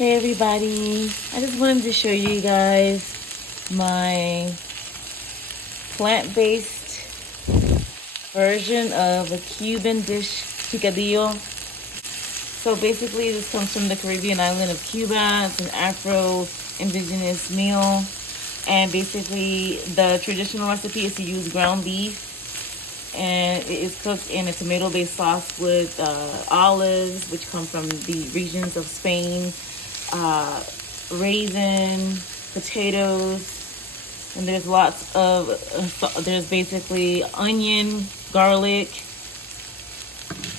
Hey everybody, I just wanted to show you guys my plant-based version of a Cuban dish picadillo. So basically this comes from the Caribbean island of Cuba. It's an Afro-indigenous meal, and basically the traditional recipe is to use ground beef, and it is cooked in a tomato-based sauce with olives, which come from the regions of Spain, raisin, potatoes, and there's lots of, there's basically onion, garlic,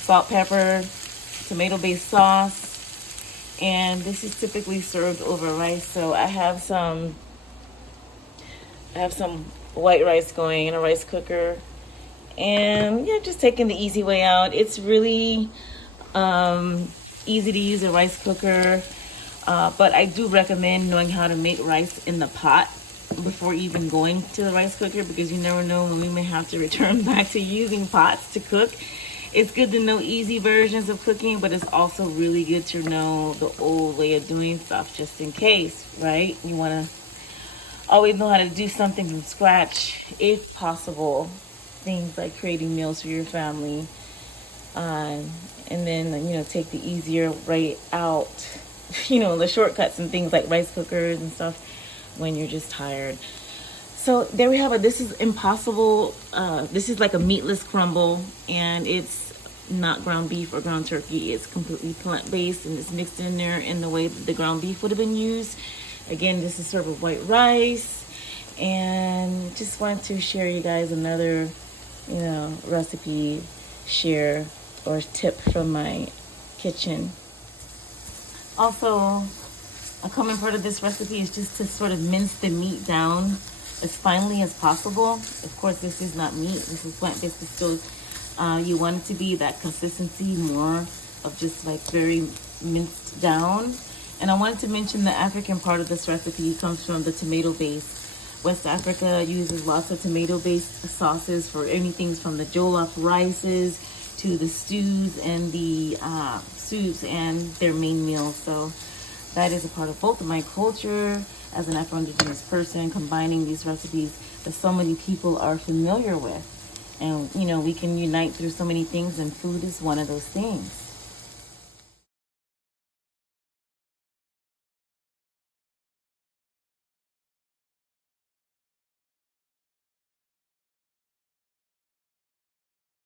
salt, pepper, tomato-based sauce, and this is typically served over rice. So I have some white rice going in a rice cooker, and yeah, just taking the easy way out. It's really easy to use a rice cooker. But I do recommend knowing how to make rice in the pot before even going to the rice cooker, because you never know when we may have to return back to using pots to cook. It's good to know easy versions of cooking, but it's also really good to know the old way of doing stuff just in case, right? You want to always know how to do something from scratch if possible. Things like creating meals for your family, and then, you know, take the easier way out. You know, the shortcuts and things like rice cookers and stuff when you're just tired. So there we have it. This is impossible. This is like a meatless crumble, and it's not ground beef or ground turkey. It's completely plant-based, and it's mixed in there in the way that the ground beef would have been used. Again, this is served with white rice, and just wanted to share you guys another, you know, recipe share or tip from my kitchen. Also, a common part of this recipe is just to sort of mince the meat down as finely as possible. Of course, this is not meat. This is plant-based distilled. You want it to be that consistency, more of just like very minced down. And I wanted to mention the African part of this recipe comes from the tomato base. West Africa uses lots of tomato-based sauces for anything from the jollof rices to the stews and the soups and their main meals. So that is a part of both of my culture as an Afro-Indigenous person, combining these recipes that so many people are familiar with. And, you know, we can unite through so many things, and food is one of those things.